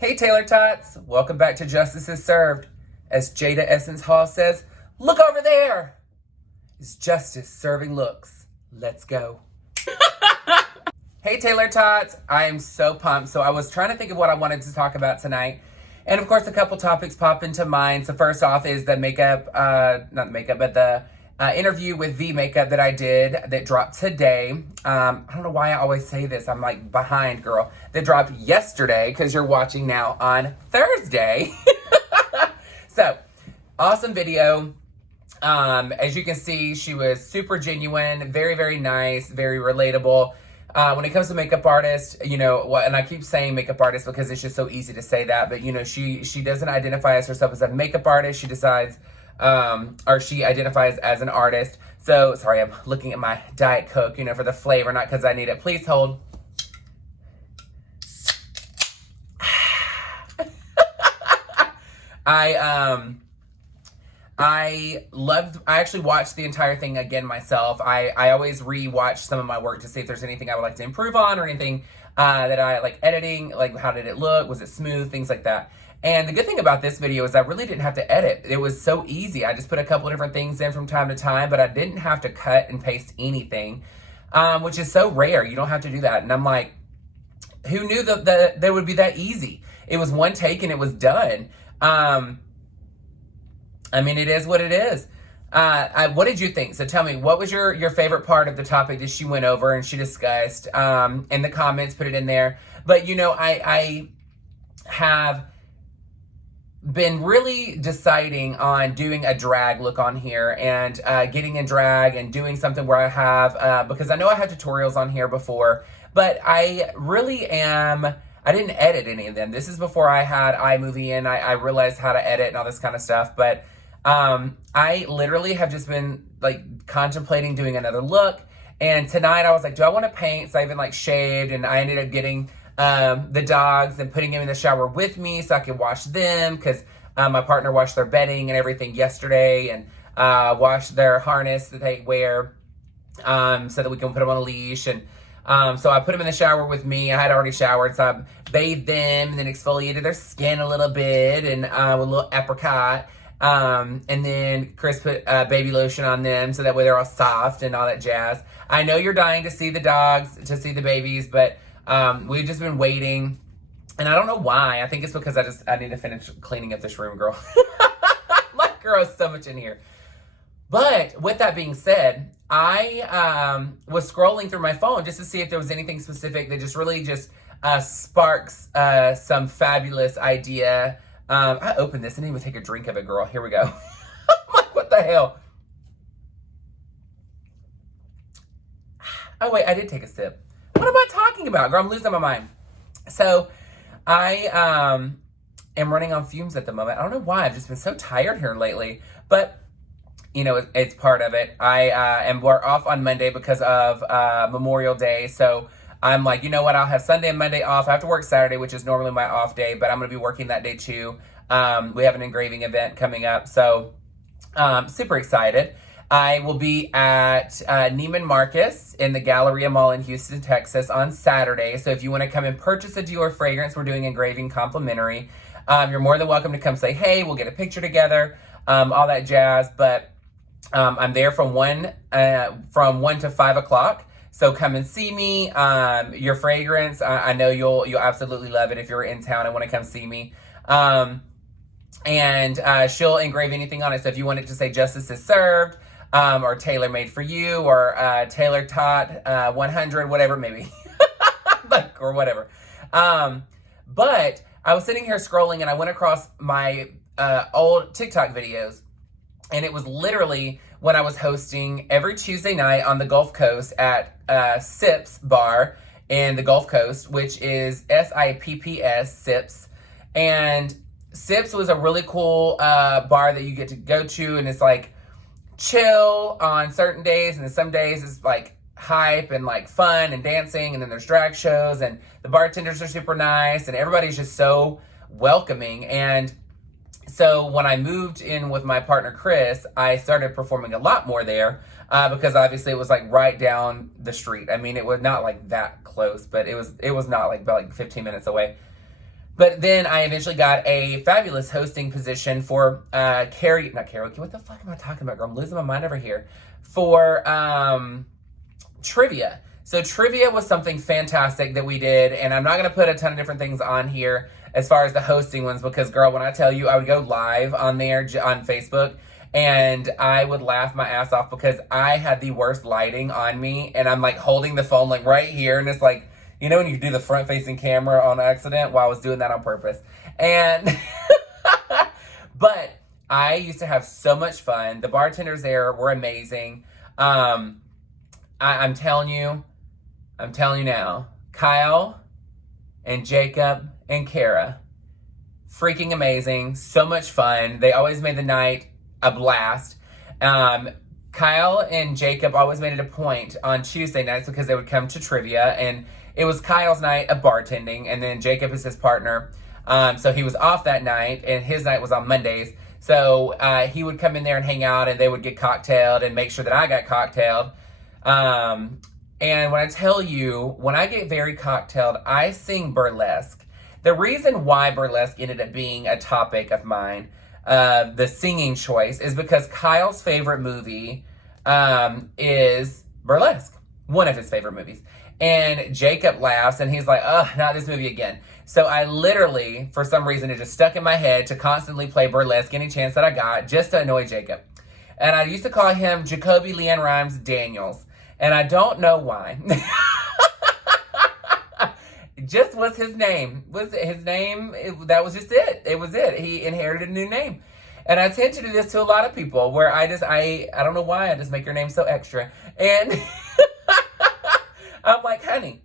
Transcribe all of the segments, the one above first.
Hey Taylor Tots, welcome back to Justice is Served. As Jada Essence Hall says, look over there! Is justice serving looks. Let's go. Hey Taylor Tots, I am so pumped. So I was trying to think of what I wanted to talk about tonight. And of course, a couple topics pop into mind. So first off is the interview with V Makeup that I did that dropped today. I don't know why I always say this. I'm like behind, girl. That dropped yesterday because you're watching now on Thursday. So, awesome video. As you can see, she was super genuine, very, very nice, very relatable. When it comes to makeup artists, and I keep saying makeup artist because it's just so easy to say that, but she doesn't identify as herself as a makeup artist. She decides, or she identifies as an artist. So, sorry, I'm looking at my Diet Coke, for the flavor, not because I need it. Please hold. I actually watched the entire thing again myself. I always re-watch some of my work to see if there's anything I would like to improve on or anything that I like editing, like how did it look, was it smooth, things like that. And the good thing about this video is I really didn't have to edit. It was so easy. I just put a couple of different things in from time to time, but I didn't have to cut and paste anything, which is so rare. You don't have to do that. And I'm like, who knew that it would be that easy? It was one take and it was done. It is what it is. What did you think? So tell me, what was your favorite part of the topic that she went over and she discussed? In the comments, put it in there. But, I have been really deciding on doing a drag look on here and getting in drag and doing something where I have, because I know I had tutorials on here before, but I really am... I didn't edit any of them. This is before I had iMovie and I realized how to edit and all this kind of stuff. But I literally have just been like contemplating doing another look. And tonight I was like, do I want to paint? So I even like shaved and I ended up getting the dogs and putting them in the shower with me so I could wash them because my partner washed their bedding and everything yesterday and washed their harness that they wear so that we can put them on a leash. And so I put them in the shower with me. I had already showered, so I bathed them and then exfoliated their skin a little bit and with a little apricot. And then Chris put baby lotion on them so that way they're all soft and all that jazz. I know you're dying to see the dogs, to see the babies, but we've just been waiting. And I don't know why. I think it's because I need to finish cleaning up this room, girl. Like, girl, so much in here. But with that being said, I was scrolling through my phone just to see if there was anything specific that just really just sparks some fabulous idea. I opened this and didn't even take a drink of it, girl. Here we go. I'm like, what the hell? Oh, wait, I did take a sip. What am I talking about, girl? I'm losing my mind. So I am running on fumes at the moment. I don't know why. I've just been so tired here lately. But it's part of it. We're off on Monday because of Memorial Day. So I'm like, you know what? I'll have Sunday and Monday off. I have to work Saturday, which is normally my off day, but I'm going to be working that day too. We have an engraving event coming up. So super excited. I will be at Neiman Marcus in the Galleria Mall in Houston, Texas on Saturday. So if you want to come and purchase a Dior fragrance, we're doing engraving complimentary. You're more than welcome to come say, hey, we'll get a picture together, all that jazz. But I'm there from 1 to 5 o'clock. So come and see me. Your fragrance, I know you'll absolutely love it if you're in town and want to come see me. And she'll engrave anything on it. So if you want it to say Justice is Served, or Tailor Made for You, or Taylor Tot 100, whatever, maybe. or whatever. But I was sitting here scrolling and I went across my old TikTok videos. And it was literally when I was hosting every Tuesday night on the Gulf Coast at Sips Bar in the Gulf Coast, which is SIPPS, Sips. And Sips was a really cool bar that you get to go to, and it's like chill on certain days, and then some days it's like hype and like fun and dancing, and then there's drag shows, and the bartenders are super nice, and everybody's just so welcoming. And so when I moved in with my partner, Chris, I started performing a lot more there because obviously it was like right down the street. I mean, it was not like that close, but it was not like about like 15 minutes away. But then I eventually got a fabulous hosting position for not karaoke. What the fuck am I talking about, girl? I'm losing my mind over here. For trivia. So trivia was something fantastic that we did, and I'm not going to put a ton of different things on here as far as the hosting ones, because girl, when I tell you I would go live on there on Facebook, and I would laugh my ass off because I had the worst lighting on me, and I'm like holding the phone like right here, and it's like, you know when you do the front-facing camera on accident? Well, I was doing that on purpose. And, but I used to have so much fun. The bartenders there were amazing. I'm telling you now, Kyle and Jacob and Kara, freaking amazing. So much fun. They always made the night a blast. Kyle and Jacob always made it a point on Tuesday nights because they would come to trivia, and it was Kyle's night of bartending, and then Jacob is his partner. So he was off that night, and his night was on Mondays. So he would come in there and hang out, and they would get cocktailed and make sure that I got cocktailed. And when I tell you, when I get very cocktailed, I sing burlesque. The reason why burlesque ended up being a topic of mine, the singing choice, is because Kyle's favorite movie is Burlesque, one of his favorite movies. And Jacob laughs, and he's like, oh, not this movie again. So I literally, for some reason, it just stuck in my head to constantly play burlesque any chance that I got, just to annoy Jacob. And I used to call him Jacoby Leanne Rhymes Daniels. And I don't know why. It just was his name. That was just it. It was it. He inherited a new name. And I tend to do this to a lot of people where I don't know why, I just make your name so extra. And I'm like, honey.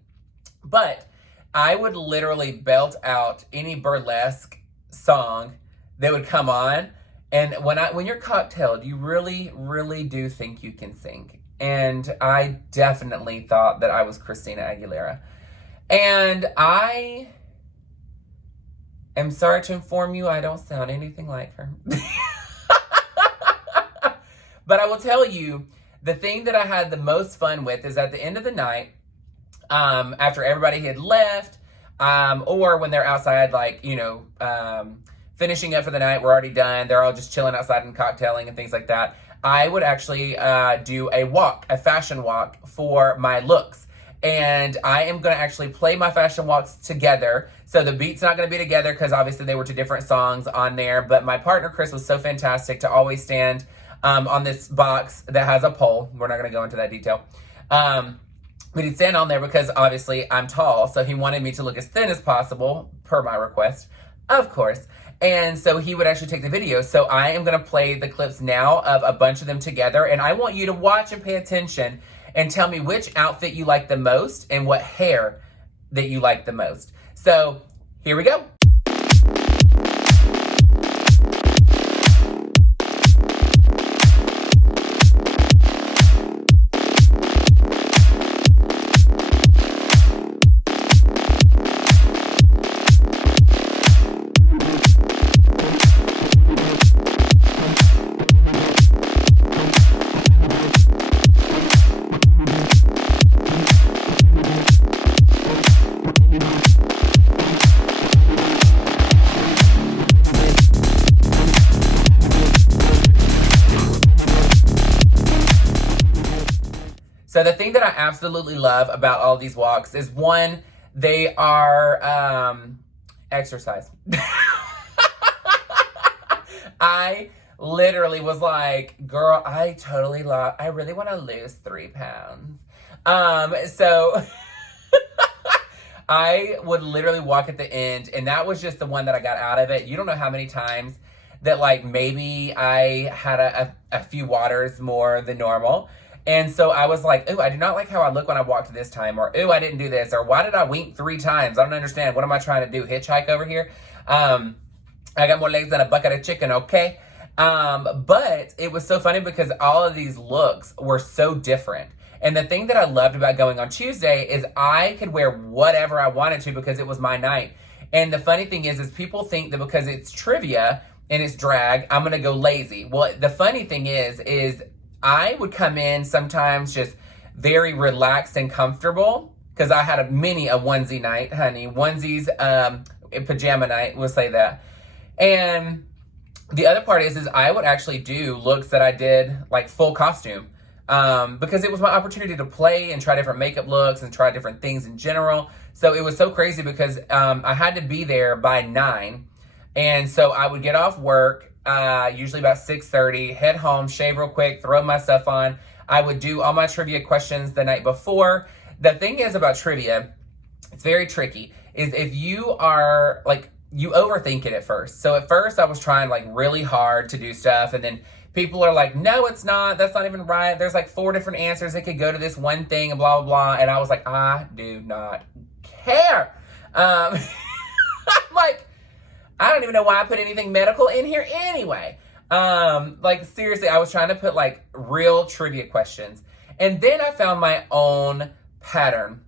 But I would literally belt out any burlesque song that would come on. And when you're cocktailed, you really, really do think you can sing. And I definitely thought that I was Christina Aguilera. And I am sorry to inform you, I don't sound anything like her. But I will tell you, the thing that I had the most fun with is at the end of the night, after everybody had left, or when they're outside, like, finishing up for the night, we're already done, they're all just chilling outside and cocktailing and things like that, I would actually do a fashion walk for my looks. And I am going to actually play my fashion walks together. So the beat's not going to be together because obviously they were two different songs on there. But my partner, Chris, was so fantastic to always stand on this box that has a pole. We're not going to go into that detail. But he'd stand on there because obviously I'm tall. So he wanted me to look as thin as possible, per my request, of course. And so he would actually take the video. So I am going to play the clips now of a bunch of them together. And I want you to watch and pay attention and tell me which outfit you like the most and what hair that you like the most. So here we go. So the thing that I absolutely love about all these walks is, one, they are exercise. I literally was like, girl, I really want to lose 3 pounds. So I would literally walk at the end, and that was just the one that I got out of it. You don't know how many times that, like, maybe I had a few waters more than normal. And so I was like, ooh, I do not like how I look when I walked this time. Or, ooh, I didn't do this. Or, why did I wink 3 times? I don't understand. What am I trying to do? Hitchhike over here? I got more legs than a bucket of chicken, okay? But it was so funny because all of these looks were so different. And the thing that I loved about going on Tuesday is I could wear whatever I wanted to because it was my night. And the funny thing is people think that because it's trivia and it's drag, I'm going to go lazy. Well, the funny thing is I would come in sometimes just very relaxed and comfortable because I had many a onesie night, honey. Onesies, pajama night, we'll say that. And the other part is I would actually do looks that I did like full costume. Because it was my opportunity to play and try different makeup looks and try different things in general. So it was so crazy because I had to be there by 9. And so I would get off work, usually about 6:30, head home, shave real quick, throw my stuff on. I would do all my trivia questions the night before. The thing is about trivia, it's very tricky, is if you are like, you overthink it at first. So at first I was trying like really hard to do stuff, and then people are like, no, it's not. That's not even right. There's like 4 different answers. It could go to this one thing and blah, blah, blah. And I was like, I do not care. I'm like, I don't even know why I put anything medical in here anyway. Like seriously, I was trying to put like real trivia questions. And then I found my own pattern.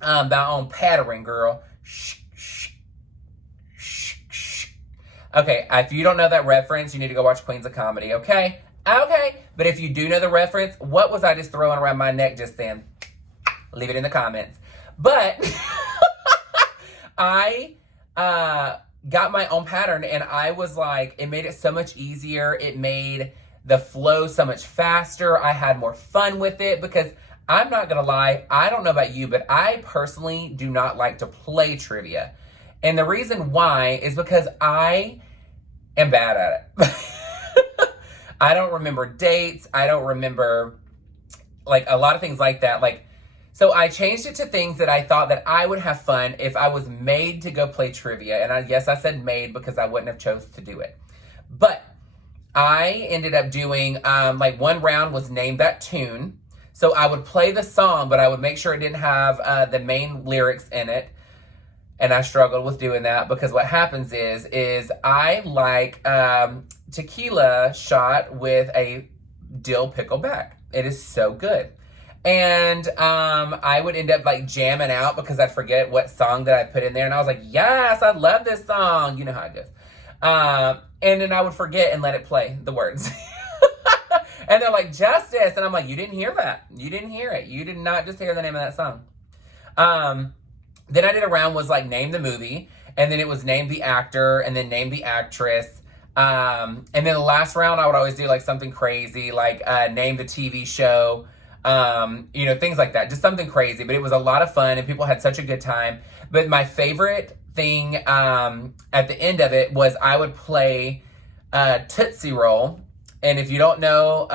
My own patterning, girl. Okay, if you don't know that reference, you need to go watch Queens of Comedy, okay? Okay, but if you do know the reference, what was I just throwing around my neck just then? Leave it in the comments. But I got my own pattern, and I was like, it made it so much easier. It made the flow so much faster. I had more fun with it because I'm not gonna lie, I don't know about you, but I personally do not like to play trivia. And the reason why is because I am bad at it. I don't remember dates. I don't remember like a lot of things like that. Like, so I changed it to things that I thought that I would have fun if I was made to go play trivia. And yes, I said made because I wouldn't have chose to do it. But I ended up doing, like one round was Name That Tune. So I would play the song, but I would make sure it didn't have the main lyrics in it. And I struggled with doing that because what happens is I like tequila shot with a dill pickleback. It is so good. And I would end up like jamming out because I'd forget what song that I put in there. And I was like, yes, I love this song. You know how it goes. And then I would forget and let it play the words. And they're like, Justice. And I'm like, you didn't hear that. You didn't hear it. You did not just hear the name of that song. Then I did a round was like name the movie, and then it was name the actor, and then name the actress. And then the last round I would always do like something crazy, like name the TV show, you know, things like that. Just something crazy, but it was a lot of fun and people had such a good time. But my favorite thing at the end of it was I would play Tootsie Roll. And if you don't know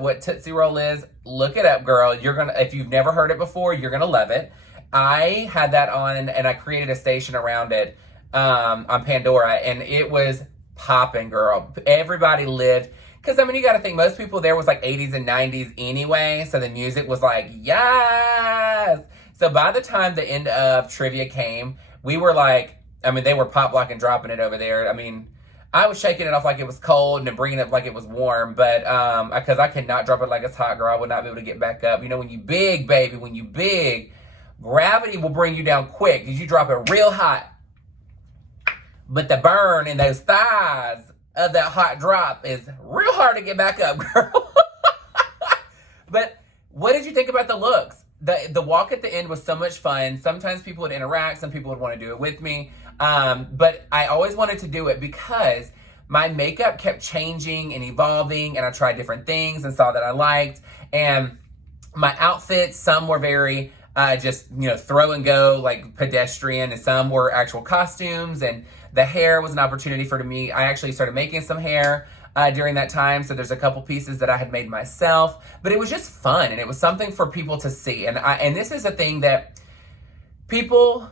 what Tootsie Roll is, look it up, girl. If you've never heard it before, you're gonna love it. I had that on and I created a station around it on Pandora, and it was popping, girl. Everybody lived, because I mean, you got to think most people there was like 80s and 90s anyway, so the music was like, yes. So by the time the end of trivia came, we were like, I mean, they were pop locking, dropping it over there. I mean, I was shaking it off like it was cold and then bringing it up like it was warm, but because I cannot drop it like it's hot, girl. I would not be able to get back up. You know, when you big, baby, when you big, gravity will bring you down quick because you drop it real hot. But the burn in those thighs of that hot drop is real hard to get back up, girl. But what did you think about the looks? The walk at the end was so much fun. Sometimes people would interact. Some people would want to do it with me. But I always wanted to do it because my makeup kept changing and evolving, and I tried different things and saw that I liked. And my outfits, some were very just, you know, throw and go, like pedestrian, and some were actual costumes, and the hair was an opportunity for me. I actually started making some hair during that time, so there's a couple pieces that I had made myself, but it was just fun, and it was something for people to see. And this is a thing that people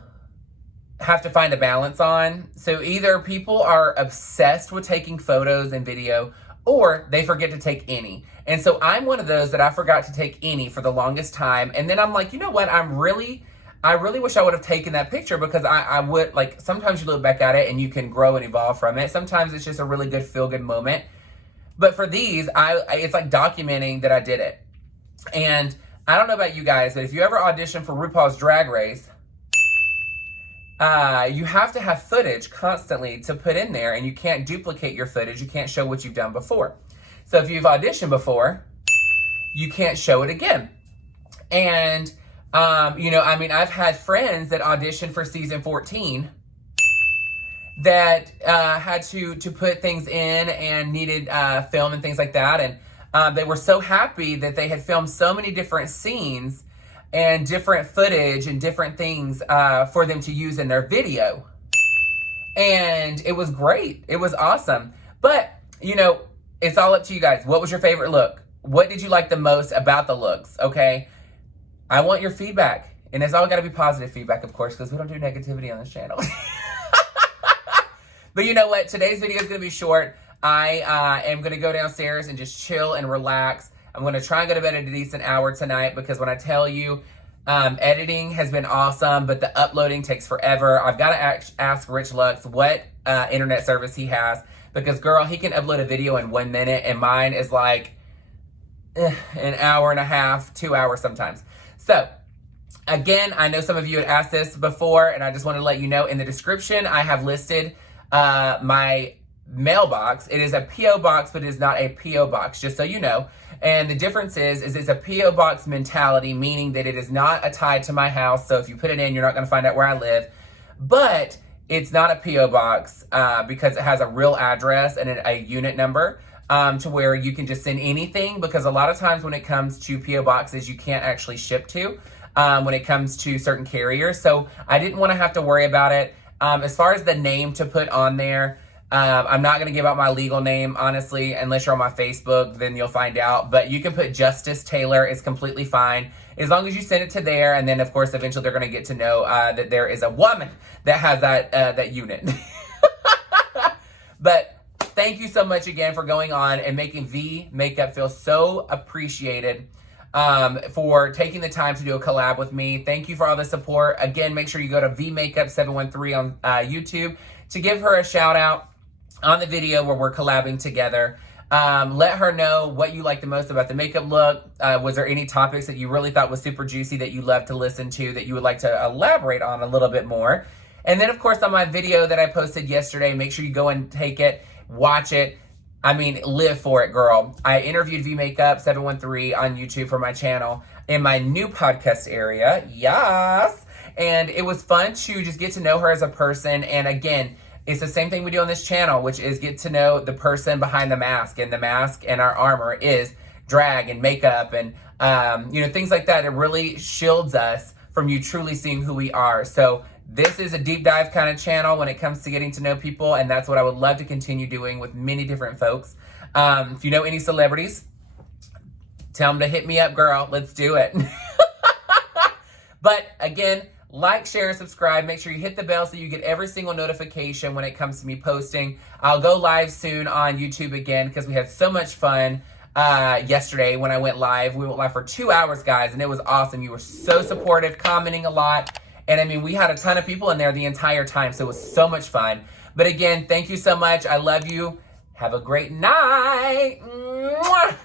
have to find a balance on. So either people are obsessed with taking photos and video, or they forget to take any. And so I'm one of those that I forgot to take any for the longest time. And then I'm like, you know what? I really wish I would have taken that picture, because I would, like, sometimes you look back at it and you can grow and evolve from it. Sometimes it's just a really good feel-good moment. But for these, it's like documenting that I did it. And I don't know about you guys, but if you ever audition for RuPaul's Drag Race, you have to have footage constantly to put in there, and you can't duplicate your footage. You can't show what you've done before. So if you've auditioned before, you can't show it again. And, you know, I mean, I've had friends that auditioned for season 14 that had to put things in and needed film and things like that. And they were so happy that they had filmed so many different scenes and different footage and different things for them to use in their video. And it was great. It was awesome. But, you know, it's all up to you guys. What was your favorite look? What did you like the most about the looks? Okay. I want your feedback. And it's all got to be positive feedback, of course, because we don't do negativity on this channel. But you know what? Today's video is going to be short. I am going to go downstairs and just chill and relax. I'm going to try and go to bed at a decent hour tonight because when I tell you, editing has been awesome, but the uploading takes forever. I've got to ask Rich Lux what internet service he has because, girl, he can upload a video in 1 minute and mine is like an hour and a half, 2 hours sometimes. So, again, I know some of you had asked this before, and I just want to let you know in the description I have listed my mailbox. It is a P.O. box, but it is not a P.O. box, just so you know. And the difference is it's a P.O. box mentality, meaning that it is not tied to my house. So if you put it in, you're not going to find out where I live. But it's not a P.O. box because it has a real address and a unit number to where you can just send anything. Because a lot of times when it comes to P.O. boxes, you can't actually ship to when it comes to certain carriers. So I didn't want to have to worry about it. As far as the name to put on there, I'm not going to give out my legal name, honestly, unless you're on my Facebook, then you'll find out. But you can put Justice Taylor. It's completely fine. As long as you send it to there, and then, of course, eventually they're going to get to know that there is a woman that has that unit. But thank you so much again for going on and making V Makeup feel so appreciated. For taking the time to do a collab with me. Thank you for all the support. Again, make sure you go to V Makeup 713 on YouTube to give her a shout out on the video where we're collabing together. Let her know what you like the most about the makeup look. Was there any topics that you really thought was super juicy that you love to listen to that you would like to elaborate on a little bit more? And then, of course, on my video that I posted yesterday, make sure you go and take it, watch it. I mean, live for it, girl. I interviewed V Makeup 713 on YouTube for my channel in my new podcast area. Yes. And it was fun to just get to know her as a person. And again, it's the same thing we do on this channel, which is get to know the person behind the mask. And the mask and our armor is drag and makeup and, you know, things like that. It really shields us from you truly seeing who we are. So this is a deep dive kind of channel when it comes to getting to know people, and that's what I would love to continue doing with many different folks. If you know any celebrities, tell them to hit me up, girl. Let's do it. But again, like, share, and subscribe. Make sure you hit the bell so you get every single notification when it comes to me posting. I'll go live soon on YouTube again because we had so much fun yesterday when I went live. We went live for 2 hours, guys, and it was awesome. You were so supportive, commenting a lot. And I mean, we had a ton of people in there the entire time, so it was so much fun. But again, thank you so much. I love you. Have a great night. Mwah!